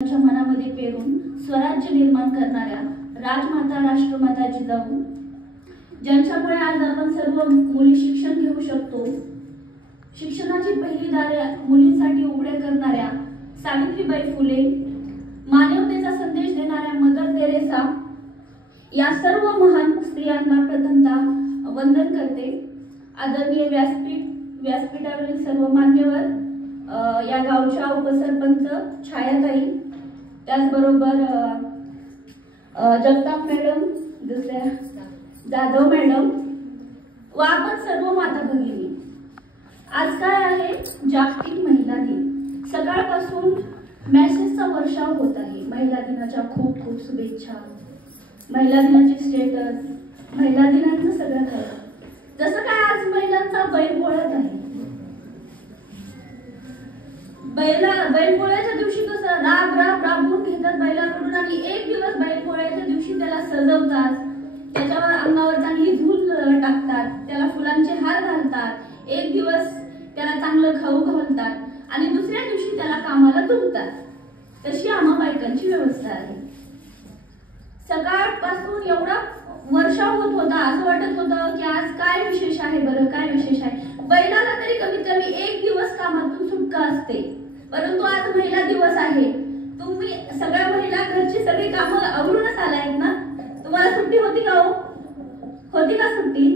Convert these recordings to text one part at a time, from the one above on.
च्या मनामध्ये पेरून स्वराज्य निर्माण करणाऱ्या राजमाता राष्ट्रमाता जिजाऊ, ज्यांच्यामुळे आज आपण सर्व मुली शिक्षण घेऊ शकतो, शिक्षणाची पहिली दारे मुलींसाठी उघडे करणाऱ्या सावित्रीबाई फुले, मानवतेचा संदेश देणाऱ्या मदर तेरेसा, या सर्व महान स्त्रियांना प्रथमतः वंदन करते। आदरणीय व्यासपीठावरील सर्व मान्यवर, या गावच्या उपसरपंच छायाताई, त्याचबरोबर जगताप मॅडम, दुसऱ्या जाधव मॅडम व आपण सर्व माता भगिनी, आज काय आहे? जागतिक महिला दिन। सकाळपासून मेसेजचा वर्षाव होत आहे। महिला दिनाच्या खूप खूप शुभेच्छा, महिला दिनाचे स्टेटस, महिला दिनाचं सगळं खरं। जसं काय आज महिलांचा बैलपोळ्यात आहे। बैलपोळ्याच्या दिवशी कसं राबून घेतात बैलाकडून आणि एक दिवस बैलपोळ्याच्या दिवशी त्याला सजवतात, त्याच्यावर अंगावर चांगली धूल टाकतात, त्याला फुलांचे हार घालतात, एक दिवस त्याला चांगलं खाऊ घालतात आणि दुसऱ्या दिवशी त्याला कामाला तुमतात। तशी आम्हा बायकांची व्यवस्था आहे। सकाळपासून एवढा वर्षाव होत होता, असं वाटत होतं की आज काय विशेष आहे, बरं काय विशेष आहे। बैलाला तरी कमीत कमी एक दिवस कामातून सुटका असते, परंतु आज महिला दिवस आहे। तुम्ही सगळ्या महिला घरची सगळी कामं आवरूनच आलायत ना? तुम्हाला सुट्टी होती का हो? होती का सुट्टी?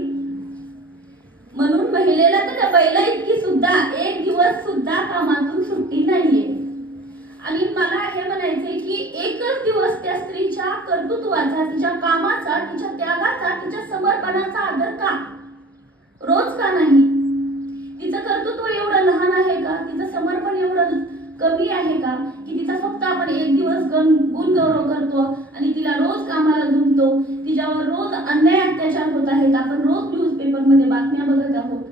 म्हणून महिलेला तर बैला इतकी सुद्धा एक दिवस सुद्धा कामातून सुट्टी नाहीये। आणि मला हे म्हणायचंय की एकच दिवस त्या स्त्रीच्या कर्तृत्वाचा, तिच्या कामाचा, तिच्या त्यागाचा, तिच्या समर्पणाचा आदर का? रोज का नाही? तिचं कर्तृत्व एवढं लहान आहे का? तिचं समर्पण एवढं कमी आहे का की तिचा फक्त आपण एक दिवस गुणगौरव करतो आणि तिला रोज कामाला झुंबतो, तिच्यावर रोज अन्याय अत्याचार होत आहेत, आपण रोज न्यूजपेपर मध्ये बातम्या बघत आहोत।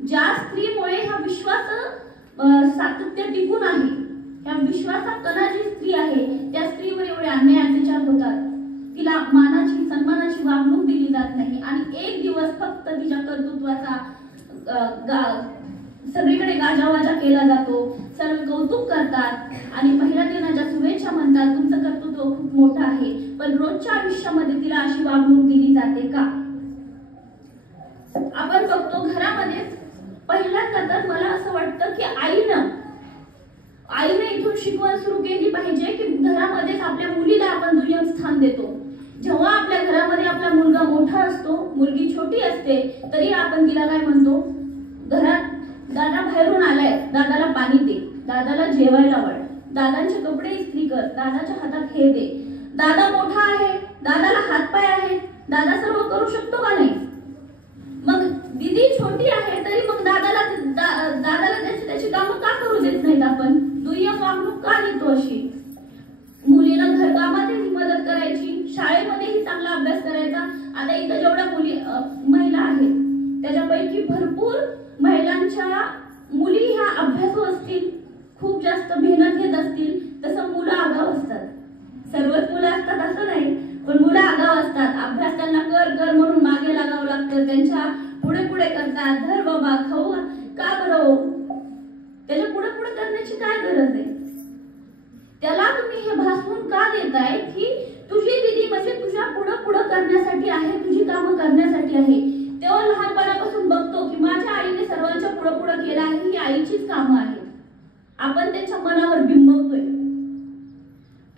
ज्या स्त्रीमुळे ह्या विश्वाचं सातत्य टिकून आहे, ह्या विश्वासात कणा जी स्त्री आहे, त्या स्त्रीवर एवढे अन्याय अत्याचार होतात, तिला मानाची सन्मानाची वागणूक दिली जात नाही आणि एक दिवस फक्त तिच्या कर्तृत्वाचा सगळीकडे गाजावाजा केला जातो, सर्व कौतुक करतात आणि महिला दिनाच्या शुभेच्छा म्हणतात, तुमचं कर्तृत्व खूप मोठं आहे, पण रोजच्या आयुष्यामध्ये तिला अशी वागणूक दिली जाते का? आपण बघतो घरामध्ये पहिल्यांदा तर मला असं वाटतं की आईनं इथून शिकवण सुरू केली पाहिजे की घरामध्येच आपल्या मुलीला आपण दुय्यम स्थान देतो। जेव्हा आपल्या घरामध्ये आपला मुलगा मोठा असतो, मुलगी छोटी असते, तरी आपण तिला काय म्हणतो? घरात दादा बाहेरून आलाय, दादाला पाणी दे, दादाला जेवायला वाढ, दादांचे कपडे इस्त्री कर, दादाच्या हातात हे दे, दादा मोठा आहे, दादाला हातपाय आहे, दादा सर्व करू शकतो का नाही? मग दीदी छोटी आहे तरी मग दादाला त्याची कामं का करू देत नाहीत आपण? दुय्यम वागणूक का देतो अशी? मुलीनं घरकामातही मदत करायची, शाळेमध्येही चांगला अभ्यास करायचा। आता इथं जेवढ्या महिला आहेत त्याच्यापैकी भरपूर महिलांच्या मुली ह्या अभ्यासू असतील, खूप जास्त मेहनत घेत असतील, तसं मुलं आगाव असतात। सर्वच मुलं असतात असं नाही, पण मुलं आगाव असतात। अभ्यास त्यांना कर म्हणून मागे लागावं लागतं, त्यांच्या पुढे करतात, धर बाबा खाऊ का बरं? त्याच्या पुढे करण्याची काय गरज आहे? त्याला तुम्ही हे भासवून का देताय की तुझी दिदी म्हणजे तुझ्या पुढे करण्यासाठी आहे, तुझी कामं करण्यासाठी आहे? तेव्हा लहानपणापासून बघतो की माझ्या आईने सर्वांच्या पुढे केलं आहे, ही आईचीच कामं आहेत, आपण त्यांच्या मनावर बिंबवतोय।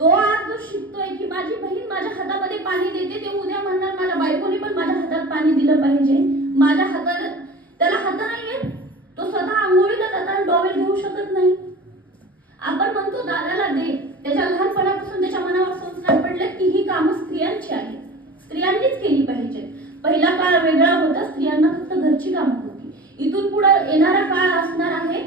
तो आज जो शिकतोय की माझी बहीण माझ्या हातामध्ये पाणी देते, ते उद्या म्हणणार माझ्या बायकोने पण माझ्या हातात पाणी दिलं पाहिजे। माझ्या हाताला त्याला हात नाहीये, तो स्वतः आंघोळीला जाताना टॉवेल घेऊ शकत नाही, आपण म्हणतो दादाला दे। त्याच्या लहानपणापासून त्याच्या मनावर संस्कार पडले की ही कामं स्त्रियांची आहेत, स्त्रियांनीच केली पाहिजे। पहिला काळ वेगळा होता, स्त्रियांना फक्त घरची कामं होती। इथून पुढे येणारा काळ असणार आहे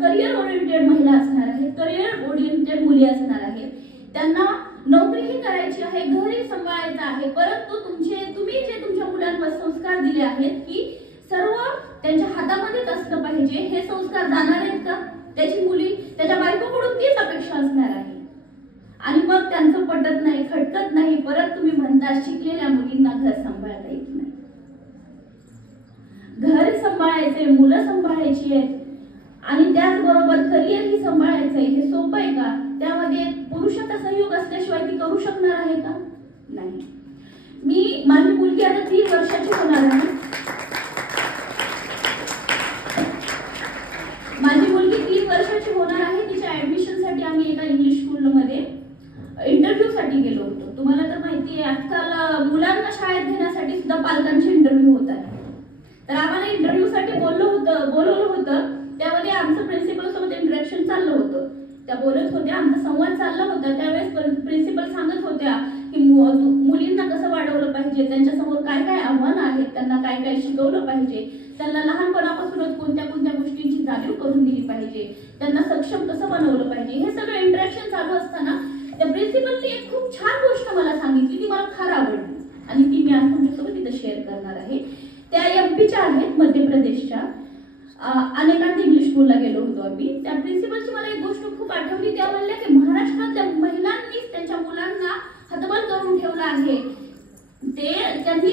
करिअर ओरिएंटेड महिला असणार आहेत, करिअर ओरिएंटेड मुली असणार आहेत, त्यांना नोकरीही करायची आहे, घरही सांभाळायचं आहे, परंतु तुम्ही जे तुमच्या मुलांवर संस्कार दिले आहेत की सर्व त्यांच्या हातामध्येच असलं पाहिजे, हे संस्कार जाणार आहेत का? त्याची मुली त्याच्या बायकोकडून तीच अपेक्षा असणार आहे आणि मग त्यांचं पटत नाही, खटकत नाही, परत तुम्ही म्हणता शिकलेल्या मुलींना घर सांभाळता येत नाही। घर सांभाळायचे, मुलं सांभाळायची आहेत आणि त्याचबरोबर करिअर ही सांभाळायचंय, हे सोपं आहे का? त्यामध्ये पुरुषाचा सहयोग असल्याशिवाय ती करू शकणार आहे का? नाही. माझी मुलगी आता 3 वर्षाची होणार आहे. माझी मुलगी 3 वर्षाची होणार आहे. तिच्या ऍडमिशन साठी आम्ही एका इंग्लिश स्कूलमध्ये इंटरव्ह्यू साठी गेलो होतो. तुम्हाला तर माहिती आहे आजकाल मुलांना शाळेत घेण्यासाठी सुद्धा पालकांचे इंटरव्ह्यू होत आहे. तर आम्हाला इंटरव्ह्यू साठी बोलवलं होतं. त्यामध्ये आमचं प्रिन्सिपल सोबत इंटरॅक्शन चाललं होतं. त्या बोलत होत्या, आमचा संवाद चालला होता. त्यावेळेस प्रिन्सिपल सांगत होत्या की मुलींना कसं वाढवलं पाहिजे, त्यांच्यासमोर काय काय आव्हानं आहेत, त्यांना काय काय शिकवलं पाहिजे, त्यांना लहानपणापासूनच कोणत्या कोणत्या गोष्टींची जाणीव करून दिली पाहिजे, त्यांना सक्षम कसं बनवलं पाहिजे. हे सगळं इंटरॅक्शन चालू असताना त्या प्रिन्सिपलने एक खूप छान गोष्ट मला सांगितली, ती मला फार आवडली आणि ती मी आज तुमच्यासोबत इथं शेअर करणार आहे. त्या एमपीच्या आहेत, मध्य प्रदेशच्या. अनेकांत इंग्लिश स्कूलला गेलो होतो आम्ही. त्या प्रिन्सिपलची मला एक गोष्ट खूप आठवली. त्या म्हणल्या की महाराष्ट्रातल्या महिलांनीच त्यांच्या मुलांना हतबल करून ठेवलं आहे. त्यांनी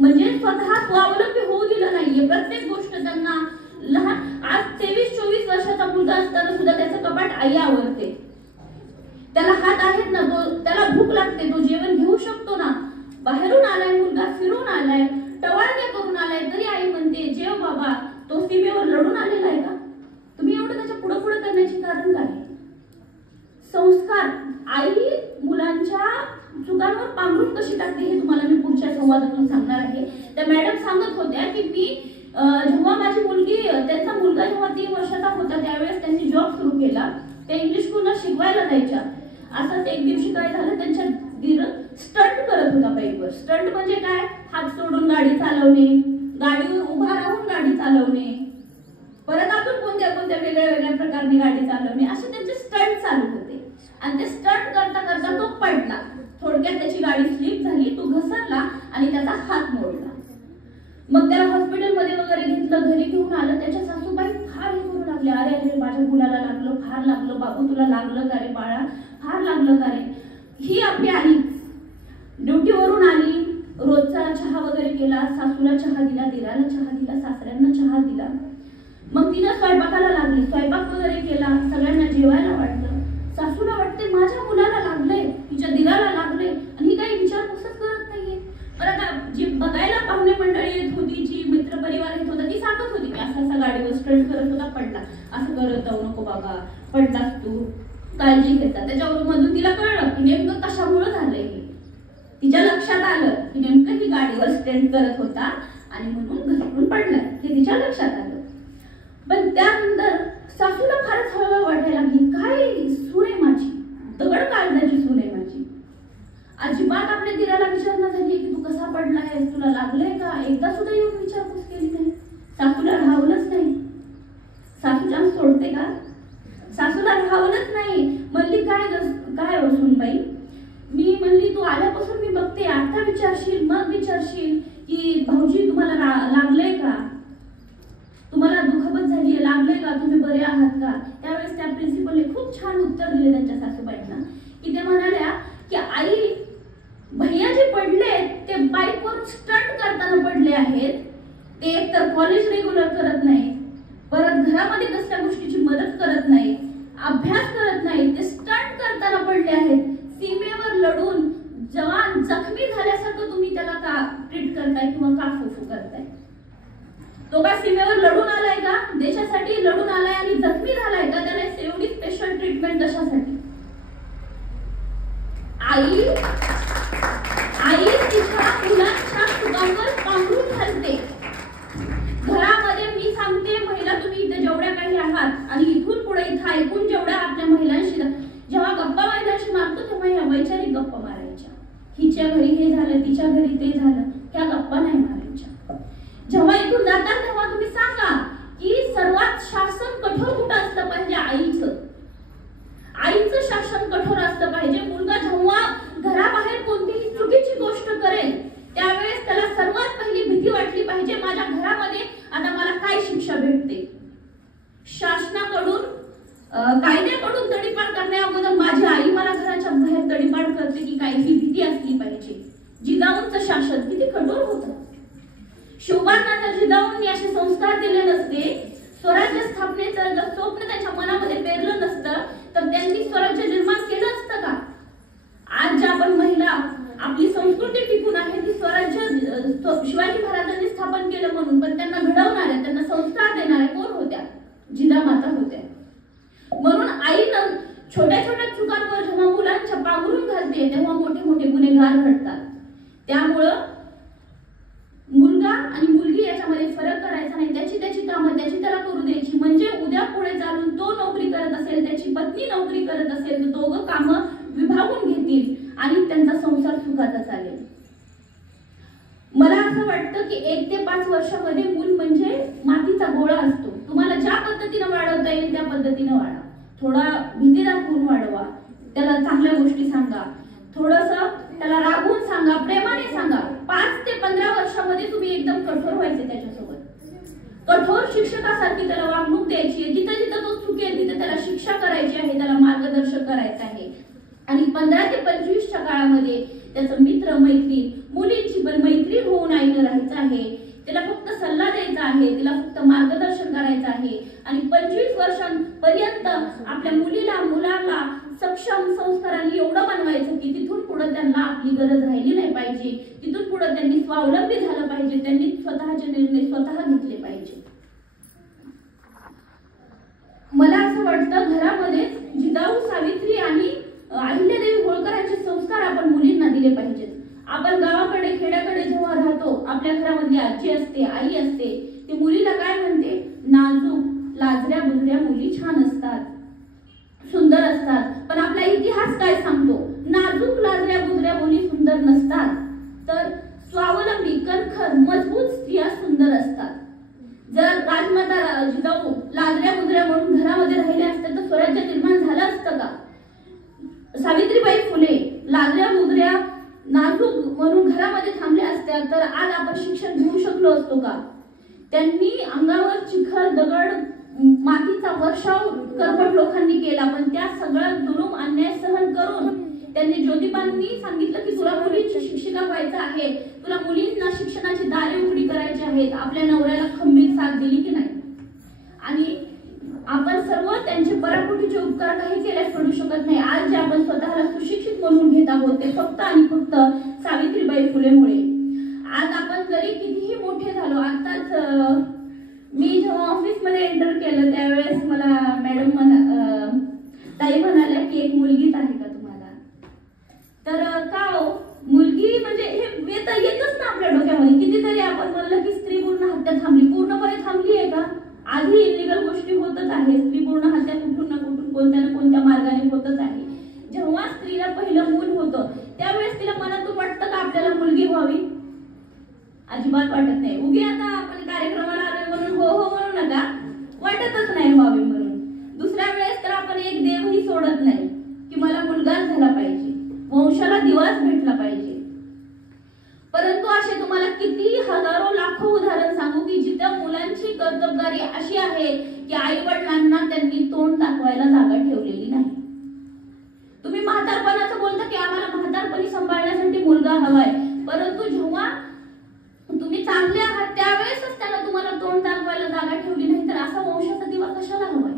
म्हणजे स्वतः स्वावलंबी होऊ दिलं नाहीये. प्रत्येक गोष्ट त्यांना लहान, आज 23-24 वर्षाचा मुलगा असताना सुद्धा त्याचं कपाट आई आवरते. त्याला हात आहेत ना, त्याला भूक लागते, तो जेवण घेऊ शकतो ना. बाहेरून आलाय मुलगा, फिरून आलाय, टवाळक्या करून आलाय, तरी आई म्हणते जेव बाबा. तो सीमेवर लढून आलेला आहे का? तुम्ही एवढं त्याच्या पुढे पुढे करण्याचे कारण काय? संस्कार. आई मुलांच्या चुकांवर पांघरून कशी टाकते हे तुम्हाला मी पुढच्या संवादातून सांगणार आहे. त्या मॅडम सांगत होत्या की मी जेव्हा माझी मुलगी, त्यांचा मुलगा जेव्हा 3 वर्षाचा होता त्यावेळेस त्यांनी जॉब सुरू केला. त्या इंग्लिश स्कूलला शिकवायला जायच्या. असंच एक दिवशी काय झालं, त्यांच्या दीर स्टंट करत होता बाईकवर. स्टंट म्हणजे काय? हात सोडून गाडी चालवणे, गाडीवर उभा राहून गाडी चालवणे, परत आपण कोणत्या कोणत्या वेगळ्या वेगळ्या प्रकारने गाडी चालवणे, असे त्यांचे स्टंट चालू होते. आणि ते स्टंट करता करता तो पडला. थोडक्यात त्याची गाडी स्लिप झाली, तो घसरला आणि त्याचा हात मोडला. मग त्याला हॉस्पिटलमध्ये वगैरे घेतलं, घरी घेऊन आलं. त्याच्या सासूबाई फार हे करू लागल्या, अरे अरे माझ्या मुलाला लागलं, फार लागलं बाबू, तुला लागलं का रे बाळा, फार लागलं का रे. ही आपली आई ड्युटीवरून आली, रोजचा चहा वगैरे केला, सासूला चहा दिला, दिराला चहा दिला, सासऱ्यांना चहा दिला. मग तिनं स्वयंपाकाला लागली, स्वयंपाक वगैरे केला, सगळ्यांना जेवायला वाटलं. सासूला वाटते माझ्या मुलाला लागलंय, तिच्या दिराला लागलंय आणि ही काही विचारपूसच करत नाहीये. पण आता जी बघायला पाहुणे मंडळी येत होती, जी मित्रपरिवार येत होता, ती सांगत होती की असा असा गाडीवर स्टंट करत होता, पडला, असं करत जाऊ नको बाबा, पडलास तू, काळजी घेता. त्याच्यावर मधून तिला कळलं की नेमकं कशामुळे झालंय. तिच्या लक्षात आलं की नेमकं ही गाडीवर स्टंट करत होता आणि म्हणून घसरून पडलाय, हे तिच्या लक्षात आलं. पण त्यानंतर सासूला फारच हळहळ वाटायला लागली. काय सून आहे माझी, दगड काळजाची सून आहे माझी. अजिबात आपल्या दिराला विचारणा झाली की तू कसा पडलायस, तुला लागलंय का, एकदा सुद्धा येऊन विचारपूस केली नाही. सासूला राहावलंच नाही. सासू जाम सोडते का? सासूला राहावलंच नाही. म्हणली काय असून बाई, मी म्हणली तू आल्यापासून मी बघते, आता विचारशील, मग विचारशील की भाऊजी तुम्हाला लागलंय का, तुम्हाला दुखापत झालीये, लागलंय का, तुम्ही बरे आहात का. त्यावेळेस त्या प्रिन्सिपलने खूप छान उत्तर दिले त्यांच्या सासूबाईंना की ते म्हणाल्या की आई, भैया जे पडले ते बाईकवरून स्टंट करताना पडले आहेत. ते एकतर कॉलेज रेग्युलर करत नाही, परत घरामध्ये कसल्या गोष्टीची मदत करत नाही, अभ्यास करत नाही, ते स्टंट करताना पडले आहेत. सीमेवर लढून जवान जखमी झाल्यासारखं तुम्ही त्याला का ट्रीट करताय किंवा का फुफू करताय. तो का सीमेवर लढून आलाय का, देशासाठी लढून आलाय आणि जखमी झालाय का, त्याला एवढी स्पेशल ट्रीटमेंट कशासाठी. आई तिच्या मुलांच्या चुकांवर पांघरून घालते. घरामध्ये मी सांगते महिला, तुम्ही इथे जेवढ्या काही आहात आणि इथून पुढे इथं ऐकून जेवढ्या आपल्या महिलांशी जेव्हा गप्पा महिलांशी मारतो तेव्हा ह्या वैचारिक गप्पा मारायच्या. हिच्या घरी हे झालं, तिच्या घरी ते झालं, त्या गप्पा नाही मारायच्या. जेव्हा इथून जातात तेव्हा तुम्ही सांगा की सर्वात शासन कठोर कुठं असलं पाहिजे, आईचं शासन कठोर असलं पाहिजे. मुलगा जेव्हा घराबाहेर कोणतीही चुकीची गोष्ट करेल त्यावेळेस त्याला सर्वात पहिली भीती वाटली पाहिजे, माझ्या घरामध्ये आता मला काय शिक्षा भेटते. शासनाकडून कायद्याकडून तडीपार करण्या अगोदर माझी आई मला घराच्या बाहेर तडीपार करते की काय, ही भीती असली पाहिजे. जिजाऊंचं शासन किती कठोर होतं. शिवबांना जिजाऊंनी असे संस्कार दिले नसते, स्वराज्य स्थापनेचं जर स्वप्न त्यांच्या मनामध्ये पेरलं नसतं तर त्यांनी स्वराज्य चुकांवर जेव्हा मुलांच्या पांघरून घालते तेव्हा मोठे मोठे गुन्हेगार घडतात. त्यामुळं मुलगा आणि मुलगी याच्यामध्ये फरक करायचा नाही. त्याची त्याची कामं त्याची त्याला करू द्यायची. म्हणजे उद्या पुढे चालून तो नोकरी करत असेल, त्याची पत्नी नोकरी करत असेल, तर दोघं कामं विभागून घेतील आणि त्यांचा संसार सुखाचा चालेल. मला असं वाटतं की 1 ते 5 वर्षामध्ये मूल म्हणजे मातीचा गोळा असतो. तुम्हाला ज्या पद्धतीने वाढवता येईल त्या पद्धतीने वाढवा. थोडा भीती दाखवून वाढवा, त्याला चांगल्या गोष्टी सांगा, थोडंसं त्याला रागवून सांगा, प्रेमाने सांगा. 5 ते 15 वर्षामध्ये तुम्ही एकदम कठोर व्हायचे त्याच्यासोबत. कठोर शिक्षकासारखी त्याला वागणूक द्यायची आहे. जिथं जिथं तो चुकेल तिथे त्याला शिक्षा करायची आहे, त्याला मार्गदर्शन करायचं आहे. आणि 15 ते 25च्या काळामध्ये त्याचं मित्र मैत्रीण, मुलींची पण मैत्रीण होऊन आईनं राहायचं आहे. तिला फक्त सल्ला द्यायचा आहे, तिला फक्त मार्गदर्शन करायचं आहे. आणि 25 वर्षांपर्यंत आपल्या मुलीला मुलाला सक्षम संस्कारांनी एवढं बनवायचं की तिथून पुढे त्यांना आपली गरज राहिली नाही पाहिजे. तिथून पुढे त्यांनी स्वावलंबी झालं पाहिजे, त्यांनी स्वतःचे निर्णय स्वतः घेतले पाहिजे. मला असं वाटतं घरामध्ये जिजाऊ सावित्री आणि अहिल्यादेवी होळकरांचे संस्कार आपण मुलींना दिले पाहिजेत. आपण गावाकडे खेड्याकडे जेव्हा राहतो, आपल्या घरामध्ये आजी असते, आई असते, ती मुलीला काय म्हणते? नाजूक लाजऱ्या बुजऱ्या मुली छान असतात, सुंदर असतात. पण आपला इतिहास काय सांगतो? नाजूक लाजऱ्या बुजऱ्या मुली सुंदर नसतात, तर स्वावलंबी कणखर मजबूत स्त्रिया सुंदर असतात. जर राजमाता जिजाऊ लाजऱ्या बुजऱ्या म्हणून घरामध्ये राहिल्या असत्या तर स्वराज्य निर्माण झालं असतं का? सावित्रीबाई फुले लाजऱ्या बुजऱ्या नाजूक म्हणून घरामध्ये थांबल्या असत्या तर आज आपण शिक्षण घेऊ शकलो असतो का? त्यांनी अंगावर चिखल दगड मातीचा वर्षाव कर्मठ लोकांनी केला, पण त्या सगळ्या जुलूम अन्याय सहन करून त्यांनी ज्योतिबांनी सांगितलं की तुला मुलींची शिक्षिका व्हायचं आहे, तुला मुलींना शिक्षणाची दारे उघडी करायची आहेत. आपल्या नवऱ्याला खंबीर साथ दिली की नाही? आणि आपण सर्व त्यांचे पराकोटीचे उपकार काही केल्यास सोडू शकत नाही. आज जे आपण स्वतःला सुशिक्षित म्हणून घेत आहोत ते फक्त आणि फक्त सावित्रीबाई फुलेमुळे. आज आपण जरी कितीही मोठे झालो, आताच मी जेव्हा ऑफिसमध्ये एंटर केलं त्यावेळेस मला मॅडम ताई म्हणाल्या की एक मुलगीच आहे का तुम्हाला? तर का हो मुलगी म्हणजे हे येतच ना आपल्या डोक्यामध्ये. कितीतरी आपण म्हणलं की स्त्री पूर्ण हत्या थांबली, पूर्णपणे थांबली आहे का? आधी इलिगल गोष्टी होतच आहे. स्त्री पूर्ण हत्या कुठून ना कुठून कोणत्या ना कोणत्या मार्गाने होतच आहे. जेव्हा स्त्रीला पहिलं मूल होतं त्यावेळेस तिला मनातून वाटतं का आपल्याला मुलगी व्हावी? अजिबात वाटत नाही. उगी आता आपण कार्यक्रमाला आलोय म्हणून हो हो म्हणू नका, वाटतच नाही व्हावी म्हणून. दुसऱ्या वेळेस तर आपण एक देवही सोडत नाही की मला मुलगाच झाला पाहिजे, वंशाला दिवाच भेटला पाहिजे. परंतु असे तुम्हाला किती हजारो लाखो उदाहरण सांगू की जिथं मुलांची कर्तबगारी अशी आहे की आई वडिलांना त्यांनी तोंड दाखवायला जागा ठेवलेली नाही. तुम्ही म्हातारपणाचं बोलता की आम्हाला म्हातारपणी सांभाळण्यासाठी मुलगा हवाय, परंतु जेव्हा तुम्ही चांगले आहात त्यावेळेसच त्याला तुम्हाला तोंड दाखवायला जागा ठेवली नाही, तर असा वंशाचा दिवा कशाला हवाय?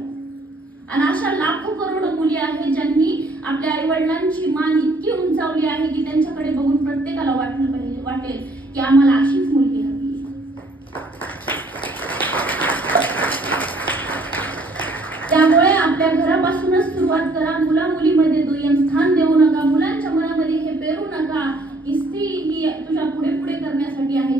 आणि अशा लाखो करोड मुली आहेत ज्यांनी आपल्या आई वडिलांची मान इतकी उंचावली आहे की त्यांच्याकडे बघून प्रत्येकाला वाटेल की आम्हाला अशीच मुलगी हवी. त्यामुळे आपल्या घरापासूनच सुरुवात करा. मुला मुलीमध्ये दुय्यम स्थान देऊ नका. मुलांच्या मनामध्ये हे पेरू नका की स्त्री ही तुझ्या पुढे पुढे करण्यासाठी आहे.